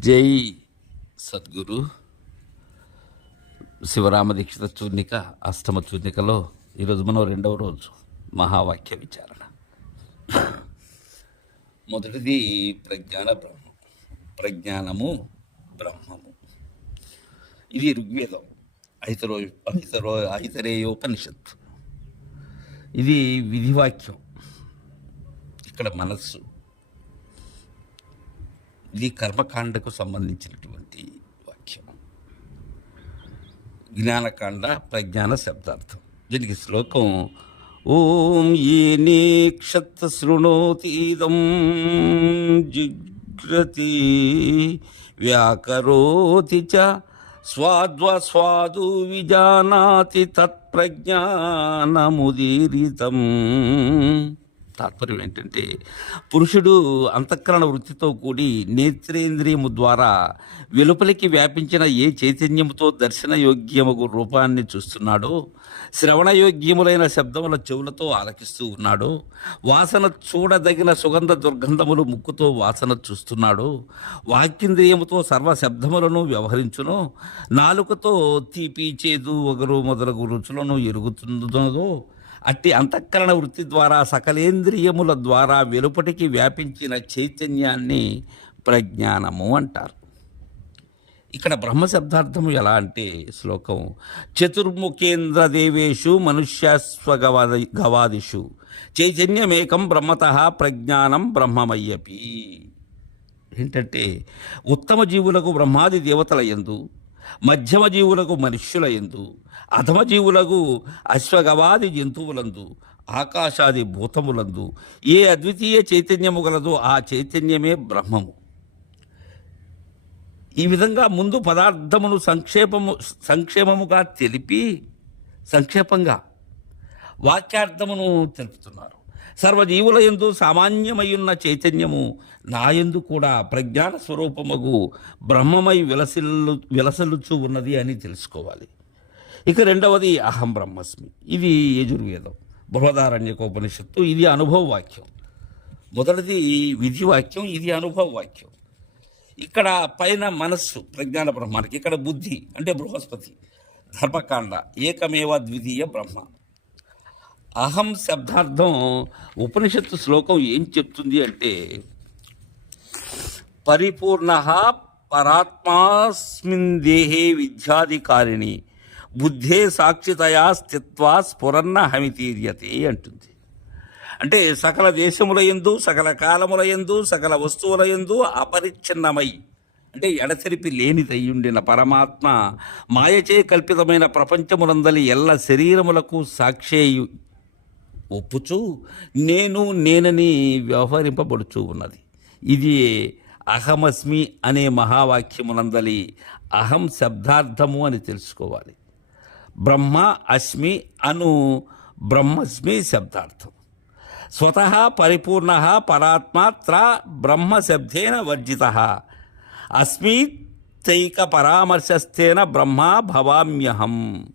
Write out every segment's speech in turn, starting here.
జై సద్గురు. శివరామదీక్షిత చూర్ణిక అష్టమ చూర్ణికలో ఈరోజు మనం రెండవ రోజు మహావాక్య విచారణ. మొదటిది ప్రజ్ఞాన బ్రహ్మం. ప్రజ్ఞానము బ్రహ్మము. ఇది ఋగ్వేదం. ఐతరో ఐతరో ఐతరేయోపనిషత్తు ఇది విధివాక్యం. ఇక్కడ మనస్సు ఇది కర్మకాండకు సంబంధించినటువంటి వాక్యం. జ్ఞానకాండ ప్రజ్ఞాన శబ్దార్థం. దీనికి శ్లోకం ఓం ఏ నేక్షత్ శృణోతీదం జిగ్రతి వ్యాకరోతి చ స్వాద్వస్వాదు విజానాతి తత్ప్రజ్ఞానముదీరితం. తాత్పర్యం ఏంటంటే పురుషుడు అంతఃకరణ వృత్తితో కూడి నేత్రేంద్రియము ద్వారా వెలుపలికి వ్యాపించిన ఏ చైతన్యముతో దర్శనయోగ్యము రూపాన్ని చూస్తున్నాడో శ్రవణయోగ్యములైన శబ్దముల చెవులతో ఆలకిస్తూ ఉన్నాడో వాసన చూడదగిన సుగంధ దుర్గంధములు ముక్కుతో వాసన చూస్తున్నాడు వాక్యంద్రియముతో సర్వ శబ్దములను వ్యవహరించును నాలుకతో తీపి చేదు వగరు మొదలగు రుచులను ఎరుగుతున్నదో అట్టి అంతఃకరణ వృత్తి ద్వారా సకలేంద్రియముల ద్వారా వెలుపటికి వ్యాపించిన చైతన్యాన్ని ప్రజ్ఞానము అంటారు. ఇక్కడ బ్రహ్మ శబ్దార్థము ఎలా అంటే శ్లోకం చతుర్ముఖేంద్ర దేవేషు మనుష్యస్వగవాది గవాదిషు చైతన్యమేకం బ్రహ్మత ప్రజ్ఞానం బ్రహ్మమయ్యపి. ఏంటంటే ఉత్తమ జీవులకు బ్రహ్మాది దేవతల ఎందు మధ్యమ జీవులకు మనుష్యుల ఎందు అధమ జీవులకు అశ్వగవాది జంతువులందు ఆకాశాది భూతములందు ఏ అద్వితీయ చైతన్యము గలదో ఆ చైతన్యమే బ్రహ్మము. ఈ విధంగా ముందు పదార్థమును సంక్షేపము సంక్షేమముగా తెలిపి సంక్షేపంగా వాక్యార్థమును తెలుపుతున్నారు. సర్వజీవుల ఎందు సామాన్యమయ్యున్న చైతన్యము నాయందు కూడా ప్రజ్ఞాన స్వరూపముగు బ్రహ్మమై విలసిల్లు విలసలుచు ఉన్నది అని తెలుసుకోవాలి. ఇక రెండవది అహం బ్రహ్మస్మి. ఇది యజుర్వేదం బృహదారణ్యకోపనిషత్తు ఇది అనుభవ వాక్యం మొదటిది విధి వాక్యం ఇది అనుభవ వాక్యం ఇక్కడ పైన మనస్సు ప్రజ్ఞాన బ్రహ్మానికి ఇక్కడ బుద్ధి అంటే బృహస్పతి ధర్మకాండ ఏకమేవ ద్వితీయ బ్రహ్మ. అహం శబ్దార్థం ఉపనిషత్తు శ్లోకం ఏం చెప్తుంది అంటే పరిపూర్ణ పరాత్మాస్మిన్ దేహే విద్యాధికారిణి. బుద్ధే సాక్షితయా స్థిత్వా స్ఫురన్న హమితీర్యతే అంటుంది. అంటే సకల దేశముల యందు సకల కాలముల యందు సకల వస్తువుల యందు అపరిచ్ఛిన్నమై అంటే ఎడతెరిపి లేనిదయ్యుండిన పరమాత్మ మాయచే కల్పితమైన ప్రపంచమునందలి ఎల్ల శరీరములకు సాక్షేయు. ఒప్పుచు నేను నేనని వ్యవహరింపబడుచూ ఉన్నది. ఇది అహమస్మి అనే మహావాక్యమునందలి అహం శబ్దార్థము అని తెలుసుకోవాలి. బ్రహ్మ అస్మి అను బ్రహ్మస్మి శబ్దార్థం. స్వతహా పరిపూర్ణ పరాత్మ త్ర బ్రహ్మశబ్దేన వర్జిత. అస్మితైక పరామర్శస్థేన బ్రహ్మ భవామ్యహం.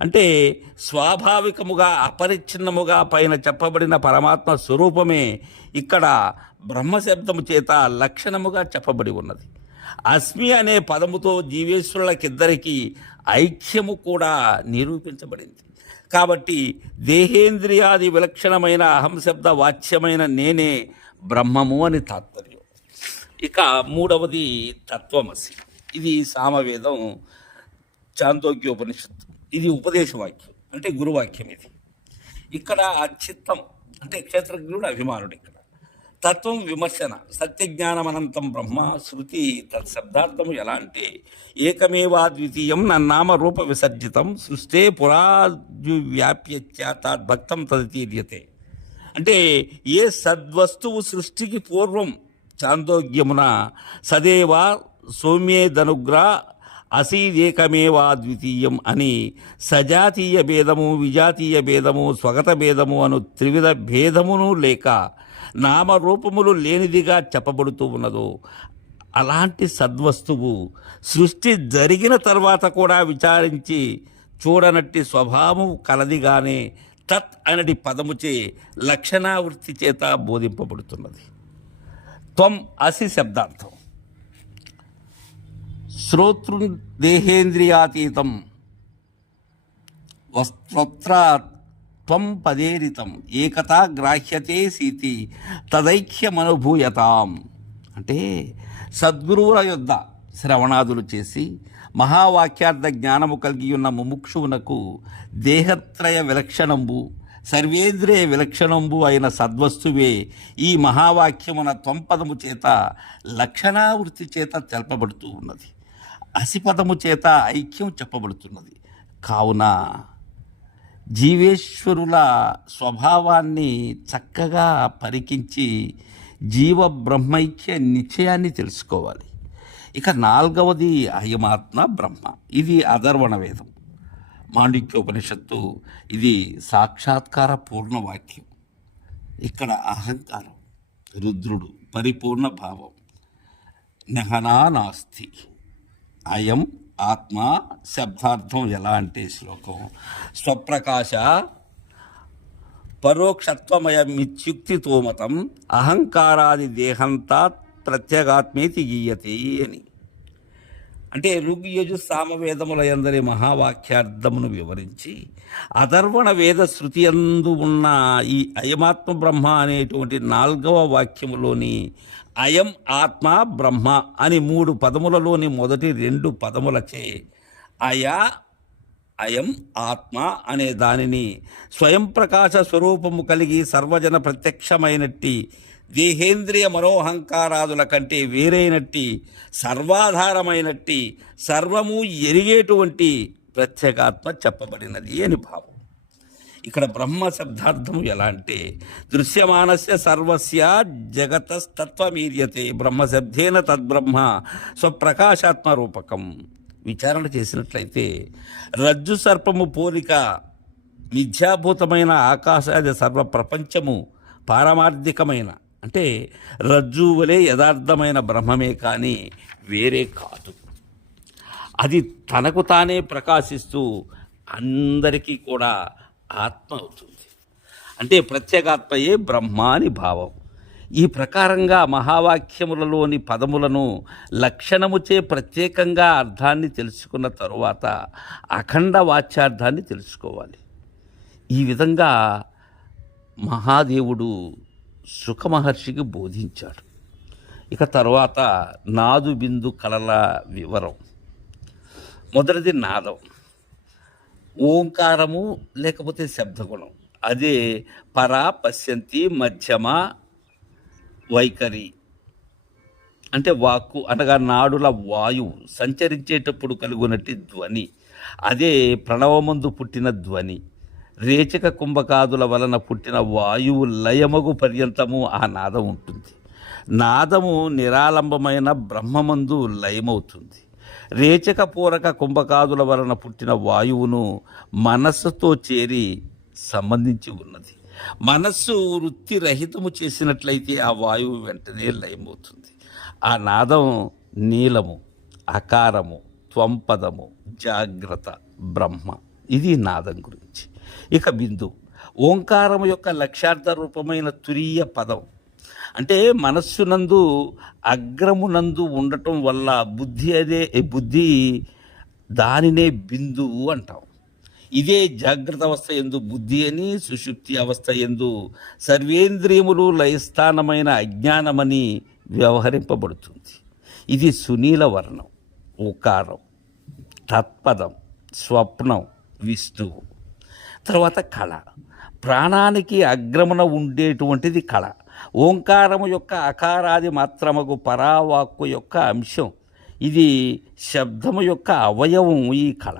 అంటే స్వాభావికముగా అపరిచ్ఛిన్నముగా పైన చెప్పబడిన పరమాత్మ స్వరూపమే ఇక్కడ బ్రహ్మశబ్దము చేత లక్షణముగా చెప్పబడి ఉన్నది. అస్మి అనే పదముతో జీవేశ్వరులకిద్దరికీ ఐక్యము కూడా నిరూపించబడింది. కాబట్టి దేహేంద్రియాది విలక్షణమైన అహం శబ్ద వాచ్యమైన నేనే బ్రహ్మము అని తాత్పర్యం. ఇక మూడవది తత్వమసి. ఇది సామవేదం చాందోగ్యోపనిషత్తు. ఇది ఉపదేశవాక్యం. అంటే గురువాక్యం ఇది. ఇక్కడ చిత్తం అంటే క్షేత్రజ్ఞుడు అభిమానుడు ఇక్కడ. తత్వం విమర్శన సత్యజ్ఞానమనంతం బ్రహ్మ శృతి తత్శబ్దార్థము ఎలా అంటే ఏకమేవాద్వితీయం నన్నామ రూప విసర్జితం సృష్టే పురావ్యాప్యత్య తద్భక్తం తదితీర్యతే. అంటే ఏ సద్వస్తువు సృష్టికి పూర్వం చాందోగ్యమున సదేవ సౌమ్యేదనుగ్ర అసీదేకమేవాద్వితీయం అని సజాతీయ భేదము విజాతీయ భేదము స్వగత భేదము అను త్రివిధ భేదమును లేక నామరూపములు లేనిదిగా చెప్పబడుతూ ఉన్నదో అలాంటి సద్వస్తువు సృష్టి జరిగిన తర్వాత కూడా విచారించి చూడనట్టి స్వభావం కలదిగానే తత్ అనటి పదముచే లక్షణావృత్తి చేత బోధింపబడుతున్నది. త్వం అసి శబ్దార్థం. శ్రోతృ దేహేంద్రియాతీతం. వస్త్ర త్వం పదేరితం. ఏకతా గ్రాహ్యతే సీతి. తదైక్యమనుభూయతాం. అంటే సద్గురువుల యొద్ద శ్రవణాదులు చేసి మహావాక్యార్థ జ్ఞానము కలిగి ఉన్న ముముక్షువునకు దేహత్రయ విలక్షణంబు సర్వేంద్రియ విలక్షణంబు అయిన సద్వస్తువే ఈ మహావాక్యమున త్వంపదము చేత లక్షణావృత్తి చేత తెలపబడుతూ ఉన్నది. అసిపదము చేత ఐక్యం చెప్పబడుతున్నది. కావున జీవేశ్వరుల స్వభావాన్ని చక్కగా పరికించి జీవ బ్రహ్మైక్య నిశ్చయాన్ని తెలుసుకోవాలి. ఇక నాలుగవది అయమాత్మ బ్రహ్మ. ఇది అధర్వణ వేదం. మాండిక్యోపనిషత్తు ఇది సాక్షాత్కార పూర్ణ వాక్యం ఇక్కడ అహంకారం రుద్రుడు పరిపూర్ణ భావం నెహనా నాస్తి అయం ఆత్మ శబ్దార్థం ఎలా అంటే శ్లోకం? స్వప్రకాశ పరోక్షత్వమయమిత్యుక్తితో మతం అహంకారాది దేహంతా ప్రత్యేగాత్మేతి గీయతే అని. అంటే ఋగ్యజు సామవేదముల ఎందరి మహావాక్యార్థమును వివరించి అధర్వణ వేద శృతి అందు ఉన్న ఈ అయమాత్మ బ్రహ్మ అనేటువంటి నాల్గవ వాక్యములోని అయం ఆత్మ బ్రహ్మ అని మూడు పదములలోని మొదటి రెండు పదములచే అయా అయం ఆత్మ అనే దానిని స్వయం ప్రకాశ స్వరూపము కలిగి సర్వజన ప్రత్యక్షమైనట్టి దేహేంద్రియ మనోహంకారాదుల కంటే వేరైనట్టి సర్వాధారమైనట్టి సర్వము ఎరిగేటువంటి ప్రత్యేకాత్మ చెప్పబడినది అని భావం. ఇక్కడ బ్రహ్మ శబ్దార్థం ఎలా అంటే దృశ్యమానస్య సర్వస్య జగతస్తత్వమీర్యతే బ్రహ్మశబ్దేన తద్బ్రహ్మ స్వప్రకాశాత్మ రూపకం విచారణ చేసినట్లయితే రజ్జు సర్పము పోలిక మిథ్యాభూతమైన ఆకాశాది సర్వ ప్రపంచము పారమార్థికమైన. అంటే రజ్జు వలె యథార్థమైన బ్రహ్మమే కానీ వేరే కాదు. అది తనకు తానే ప్రకాశిస్తూ అందరికీ కూడా ఆత్మ అవుతుంది. అంటే ప్రత్యేగాత్మయే బ్రహ్మ అని భావం. ఈ ప్రకారంగా మహావాక్యములలోని పదములను లక్షణముచే ప్రత్యేకంగా అర్థాన్ని తెలుసుకున్న తరువాత అఖండ వాచ్యార్థాన్ని తెలుసుకోవాలి. ఈ విధంగా మహాదేవుడు సుఖమహర్షికి బోధించాడు. ఇక తర్వాత నాదు బిందు కళల వివరం. మొదటిది నాదం. ఓంకారము లేకపోతే శబ్దగుణం. అదే పరా పశ్యంతి మధ్యమ వైఖరి. అంటే వాక్కు అనగా నాడుల వాయువు సంచరించేటప్పుడు కలుగునట్టి ధ్వని. అదే ప్రణవమందు పుట్టిన ధ్వని. రేచక కుంభకాదుల వలన పుట్టిన వాయువు లయమగు పర్యంతము ఆ నాదం ఉంటుంది. నాదము నిరాలంబమైన బ్రహ్మమందు లయమవుతుంది. రేచకపూరక కుంభకాదుల వలన పుట్టిన వాయువును మనస్సుతో చేరి సంబంధించి ఉన్నది. మనస్సు వృత్తి రహితము చేసినట్లయితే ఆ వాయువు వెంటనే లయమవుతుంది. ఆ నాదం నీలము అకారము త్వంపదము జాగ్రత్త బ్రహ్మ. ఇది నాదం గురించి. ఇక బిందు ఓంకారం యొక్క లక్ష్యార్థ రూపమైన తురీయ పదం అంటే మనస్సునందు అగ్రమునందు ఉండటం వల్ల బుద్ధి అదే బుద్ధి దానినే బిందువు అంటాం. ఇదే జాగ్రత్త అవస్థ ఎందు బుద్ధి అని సుషుప్తి అవస్థ ఎందు సర్వేంద్రియములు లయస్థానమైన అజ్ఞానమని వ్యవహరింపబడుతుంది. ఇది సునీల వర్ణం ఓకారం తత్పదం స్వప్నం విష్ణువు. తర్వాత కళ. ప్రాణానికి అగ్రమున ఉండేటువంటిది కళ. ఓంకారము యొక్క అకారాది మాత్రముకు పరావాక్కు యొక్క అంశం. ఇది శబ్దము యొక్క అవయవం ఈ కళ.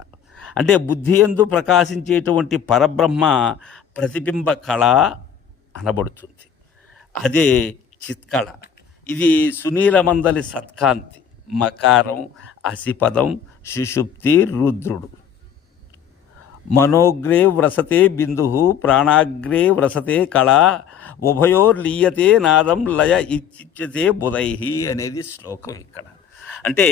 అంటే బుద్ధి ఎందు ప్రకాశించేటువంటి పరబ్రహ్మ ప్రతిబింబ కళ అనబడుతుంది. అదే చిత్కళ. ఇది సునీలమందలి సత్కాంతి. మకారం అసిపదం సుషుప్తి రుద్రుడు. మనోగ్రే వ్రసతే బిందు ప్రాణాగ్రే వ్రసతే కళ ఉభయోర్లీయతే నాదం లయ ఇచ్చితే బుధై అనేది శ్లోకం ఇక్కడ. అంటే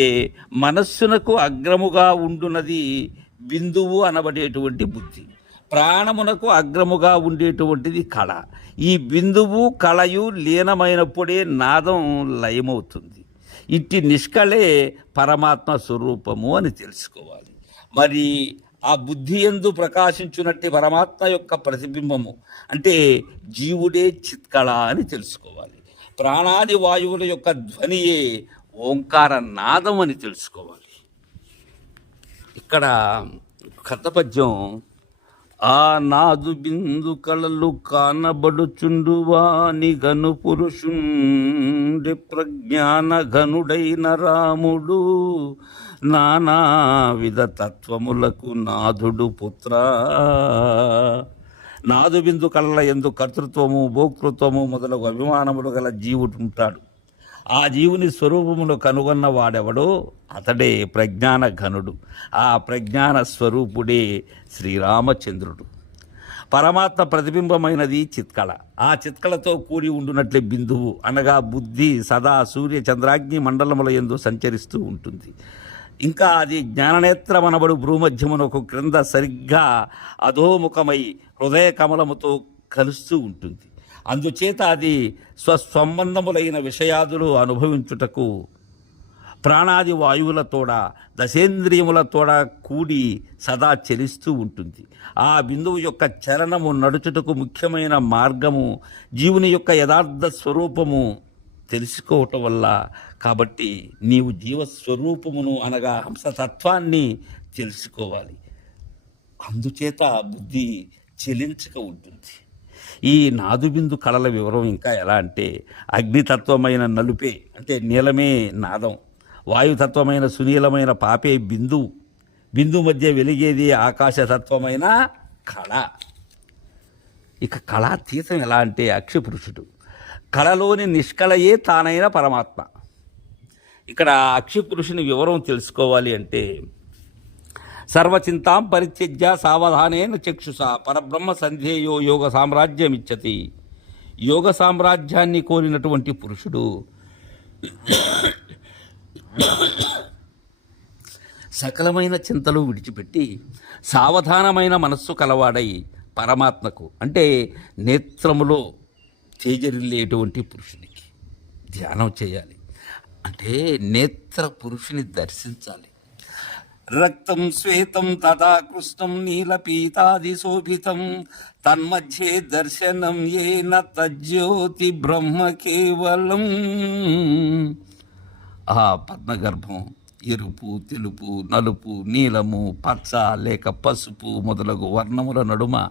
మనస్సునకు అగ్రముగా ఉండునది బిందువు అనబడేటువంటి బుద్ధి. ప్రాణమునకు అగ్రముగా ఉండేటువంటిది కళ. ఈ బిందువు కళయు లీనమైనప్పుడే నాదం లయమవుతుంది. ఇట్టి నిష్కళే పరమాత్మ స్వరూపము అని తెలుసుకోవాలి. మరి ఆ బుద్ధి ఎందు ప్రకాశించున్నట్టి పరమాత్మ యొక్క ప్రతిబింబము. అంటే జీవుడే చిత్కళ అని తెలుసుకోవాలి. ప్రాణాది వాయువుల యొక్క ధ్వనియే ఓంకార నాదం అని తెలుసుకోవాలి. ఇక్కడ కథ పద్యం ఆ నాదు బిందు కళలు కానబడుచుండువాని గను పురుషుండి ప్రజ్ఞాన ఘనుడైన రాముడు నానా విధ తత్వములకు నాథుడు పుత్ర. నాదు బిందు కళ్ళ ఎందు కర్తృత్వము భోక్తృత్వము మొదలగు అభిమానములు గల జీవుడు ఉంటాడు. ఆ జీవుని స్వరూపమును కనుగొన్న వాడెవడో? అతడే ప్రజ్ఞాన ఘనుడు ఆ ప్రజ్ఞాన స్వరూపుడే శ్రీరామచంద్రుడు. పరమాత్మ ప్రతిబింబమైనది చిత్కళ. ఆ చిత్కళతో కూడి ఉండునట్లే బిందువు అనగా బుద్ధి సదా సూర్య చంద్రాగ్ని మండలముల ఎందు సంచరిస్తూ ఉంటుంది. ఇంకా అది జ్ఞాననేత్రమనబడు భూమధ్యమునకు క్రింద సరిగ్గా అధోముఖమై హృదయ కమలముతో కలుస్తూ ఉంటుంది. అందుచేత అది స్వసంబంధములైన విషయాదులు అనుభవించుటకు ప్రాణాది వాయువులతోడ దశేంద్రియములతోడ కూడి సదా చలిస్తూ ఉంటుంది. ఆ బిందువు యొక్క చలనము నడుచుటకు ముఖ్యమైన మార్గము జీవుని యొక్క యథార్థ స్వరూపము తెలుసుకోవటం వల్ల కాబట్టి నీవు జీవస్వరూపమును అనగా హంసతత్వాన్ని తెలుసుకోవాలి. అందుచేత బుద్ధి చెలించక ఉంటుంది. ఈ నాదుబిందు కళల వివరం ఇంకా ఎలా అంటే అగ్నితత్వమైన నలుపే అంటే నీలమే నాదం వాయుతత్వమైన సునీలమైన పాపే బిందువు బిందు మధ్య వెలిగేది ఆకాశతత్వమైన కళ. ఇక కళాతీతం ఎలా అంటే అక్షపురుషుడు కళలోని నిష్కళయే తానైన పరమాత్మ. ఇక్కడ అక్షిపురుషుని వివరం తెలుసుకోవాలి అంటే సర్వచింతాం పరిత్యజ్య సావధానేన చక్షుష పరబ్రహ్మ సంధ్యేయో యోగ సామ్రాజ్యమిచ్చతి. యోగ సామ్రాజ్యాన్ని కోరినటువంటి పురుషుడు సకలమైన చింతలు విడిచిపెట్టి సావధానమైన మనస్సు కలవాడై పరమాత్మకు అంటే నేత్రములో చేజరిల్లేటువంటి పురుషునికి ధ్యానం చేయాలి. అంటే నేత్ర పురుషుని దర్శించాలి. రక్తం శ్వేతం తదా కృష్ణం నీలపీతాది శోభితం తన్మధ్యే దర్శనం ఏన తజ్యోతి బ్రహ్మ కేవలం. ఆ పద్మగర్భం ఎరుపు తెలుపు నలుపు నీలము పచ్చ లేక పసుపు మొదలగు వర్ణముల నడుమ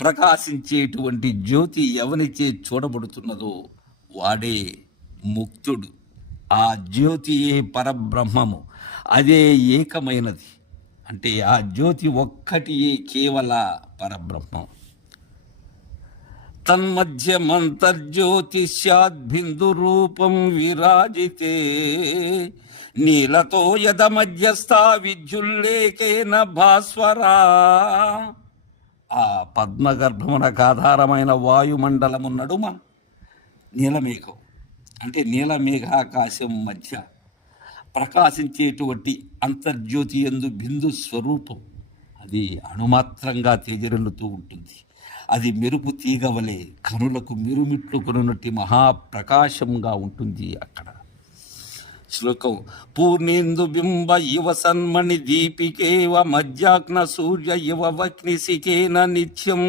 ప్రకాశించేటువంటి జ్యోతి ఎవనిచే చూడబడుతున్నదో వాడే ముక్తుడు. ఆ జ్యోతియే పరబ్రహ్మము. అదే ఏకమైనది. అంటే ఆ జ్యోతి ఒక్కటియే కేవల పరబ్రహ్మం. తన్మధ్యమంతర్జ్యోతిష్యాద్ బిందు రూపం విరాజితే నీలతో యద మధ్యస్థ విద్యుల్లేకేన భాస్వరా. ఆ పద్మగర్భమునకు ఆధారమైన వాయుమండలము నడుమ నీలమేఘం. అంటే నీలమేఘాకాశం మధ్య ప్రకాశించేటువంటి అంతర్జ్యోతి ఎందు బిందు స్వరూపం. అది అణుమాత్రంగా తేజరిల్లుతూ ఉంటుంది. అది మెరుపు తీగవలే కనులకు మిరుమిట్లు కొనున్నట్టు మహాప్రకాశంగా ఉంటుంది అక్కడ. శ్లోకం. పూర్ణేందు బింబ ఇవ సన్మణి దీపికేవ మధ్యాగ్న సూర్య ఇవ వక్నిసికేన నిత్యం.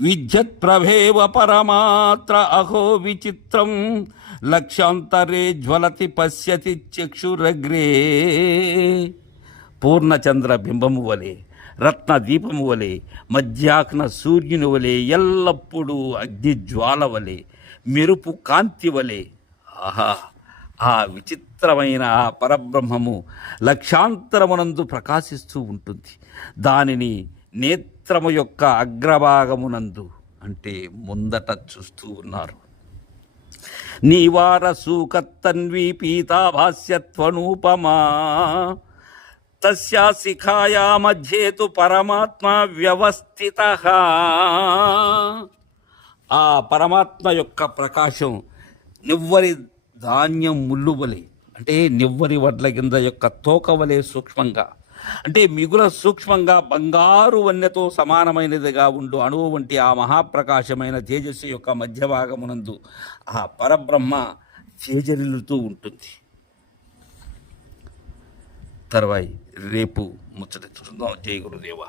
విద్యత్ ప్రభేవ పరమాత్ర అహో విచిత్రం. లక్ష్యాంతరే జ్వలతి పశ్యతి చక్షురగ్రే. పూర్ణచంద్ర బింబము వలె రత్న దీపము వలె మధ్యాహ్న సూర్యుని వలె ఎల్లప్పుడూ అగ్నిజ్వాల వలె మెరుపు కాంతి వలె. ఆహా! ఆ విచిత్రమైన ఆ పరబ్రహ్మము లక్షాంతరమునందు ప్రకాశిస్తూ ఉంటుంది. దానిని నేత్రము యొక్క అగ్రభాగమునందు అంటే ముందట చూస్తూ ఉన్నారు. నీవార సూకత్తన్వీ పీతాభాస్యత్వనూపమా తస్యా శిఖాయా మధ్యే తు పరమాత్మ వ్యవస్థిత. ఆ పరమాత్మ యొక్క ప్రకాశం నివ్వరి ధాన్యం ముళ్ళు వలె అంటే నివ్వరి వడ్ల కింద యొక్క తోక వలె సూక్ష్మంగా అంటే మిగుల సూక్ష్మంగా బంగారు వన్యతో సమానమైనదిగా ఉండు అణువు వంటి ఆ మహాప్రకాశమైన తేజస్సు యొక్క మధ్య భాగమునందు ఆ పరబ్రహ్మ చేజరిల్లుతూ ఉంటుంది. తర్వాయి రేపు ముచ్చటెత్తుకుందాం జై గురుదేవా.